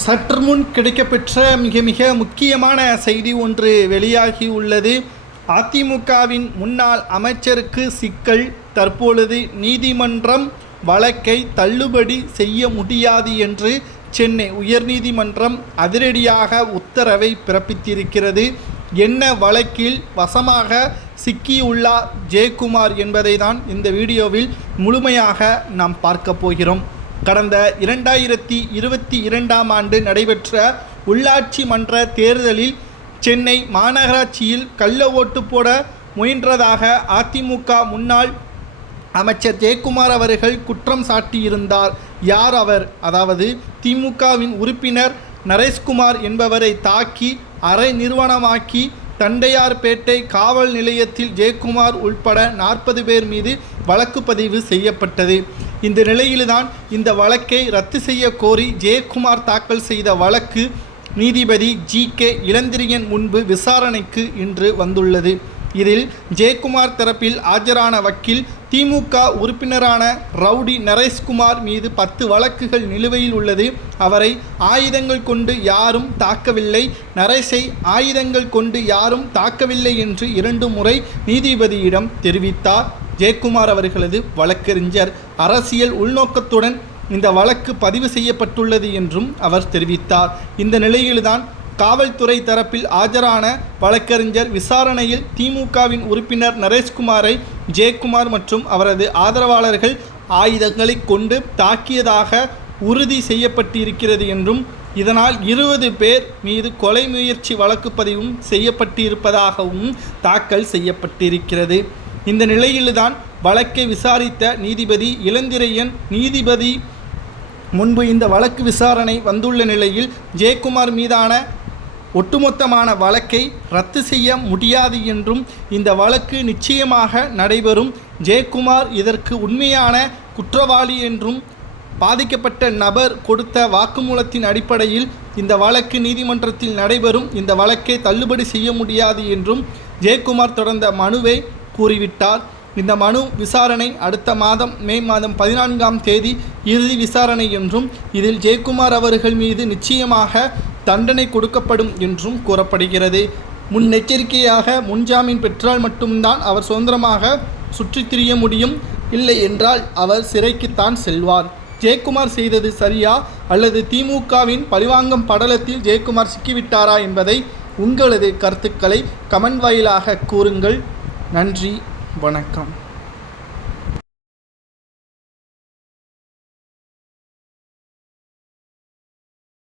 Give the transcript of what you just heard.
சற்று முன் கிடைக்கப்பெற்ற மிக மிக முக்கியமான செய்தி ஒன்று வெளியாகி உள்ளது. அதிமுகவின் முன்னாள் அமைச்சருக்கு சிக்கல் தற்பொழுது நீதிமன்றம் வழக்கை தள்ளுபடி செய்ய முடியாது என்று சென்னை உயர்நீதிமன்றம் அதிரடியாக உத்தரவை பிறப்பித்திருக்கிறது. என்ன வழக்கில் வசமாக சிக்கியுள்ளார் ஜெயக்குமார் என்பதை தான் இந்த வீடியோவில் முழுமையாக நாம் பார்க்க போகிறோம். கடந்த இரண்டாயிரத்தி இருபத்தி இரண்டாம் ஆண்டு நடைபெற்ற உள்ளாட்சி மன்ற தேர்தலில் சென்னை மாநகராட்சியில் கள்ள ஓட்டு போட முயன்றதாக அதிமுக முன்னாள் அமைச்சர் ஜெயக்குமார் அவர்கள் குற்றம் சாட்டியிருந்தார். யார் அவர்? அதாவது திமுகவின் உறுப்பினர் நரேஷ்குமார் என்பவரை தாக்கி அரை நிறுவனமாக்கி தண்டையார்பேட்டை காவல் நிலையத்தில் ஜெயக்குமார் உள்பட நாற்பது பேர் மீது வழக்கு பதிவு செய்யப்பட்டது. இந்த நிலையில்தான் இந்த வழக்கை ரத்து செய்ய கோரி ஜெயக்குமார் தாக்கல் செய்த வழக்கு நீதிபதி ஜி கே இளந்திரியன் முன்பு விசாரணைக்கு இன்று வந்துள்ளது. இதில் ஜெயக்குமார் தரப்பில் ஆஜரான வக்கீல் திமுக உறுப்பினரான ரவுடி நரேஷ்குமார் மீது பத்து வழக்குகள் நிலுவையில் உள்ளது. அவரை ஆயுதங்கள் கொண்டு யாரும் தாக்கவில்லை. நரேஷை ஆயுதங்கள் கொண்டு யாரும் தாக்கவில்லை என்று இரண்டு முறை நீதிபதியிடம் தெரிவித்தார். ஜெயக்குமார் அவர்களது வழக்கறிஞர் அரசியல் உள்நோக்கத்துடன் இந்த வழக்கு பதிவு செய்யப்பட்டுள்ளது என்றும் அவர் தெரிவித்தார். இந்த நிலையில்தான் காவல்துறை தரப்பில் ஆஜரான வழக்கறிஞர் விசாரணையில் திமுகவின் உறுப்பினர் நரேஷ்குமாரை ஜெயக்குமார் மற்றும் அவரது ஆதரவாளர்கள் ஆயுதங்களை கொண்டு தாக்கியதாக உறுதி செய்யப்பட்டிருக்கிறது என்றும் இதனால் இருபது பேர் மீது கொலை முயற்சி வழக்கு பதிவும் செய்யப்பட்டிருப்பதாகவும் தாக்கல் செய்யப்பட்டிருக்கிறது. இந்த நிலையில்தான் வழக்கை விசாரித்த நீதிபதி இளந்திரையன் நீதிபதி முன்பு இந்த வழக்கு விசாரணை வந்துள்ள நிலையில் ஜெயக்குமார் மீதான ஒட்டுமொத்தமான வழக்கை ரத்து செய்ய முடியாது என்றும் இந்த வழக்கு நிச்சயமாக நடைபெறும். ஜெயக்குமார் இதற்கு உண்மையான குற்றவாளி என்றும் பாதிக்கப்பட்ட நபர் கொடுத்த வாக்குமூலத்தின் அடிப்படையில் இந்த வழக்கு நீதிமன்றத்தில் நடைபெறும். இந்த வழக்கை தள்ளுபடி செய்ய முடியாது என்றும் ஜெயக்குமார் தொடர்ந்த மனுவை கூறிவிட்டார். இந்த மனு விசாரணை அடுத்த மாதம் மே மாதம் பதினான்காம் தேதி இறுதி விசாரணை என்றும் இதில் ஜெயக்குமார் அவர்கள் மீது நிச்சயமாக தண்டனை கொடுக்கப்படும் என்றும் கூறப்படுகிறது. முன்னெச்சரிக்கையாக முன்ஜாமீன் பெற்றால் மட்டும்தான் அவர் சுதந்திரமாக சுற்றித் திரிய முடியும். இல்லை என்றால் அவர் சிறைக்குத்தான் செல்வார். ஜெயக்குமார் செய்தது சரியா? அல்லது திமுகவின் பழிவாங்கும் படலத்தில் ஜெயக்குமார் சிக்கிவிட்டாரா என்பதை உங்களது கருத்துக்களை கமெண்ட் வாயிலாக கூறுங்கள். நன்றி வணக்கம்.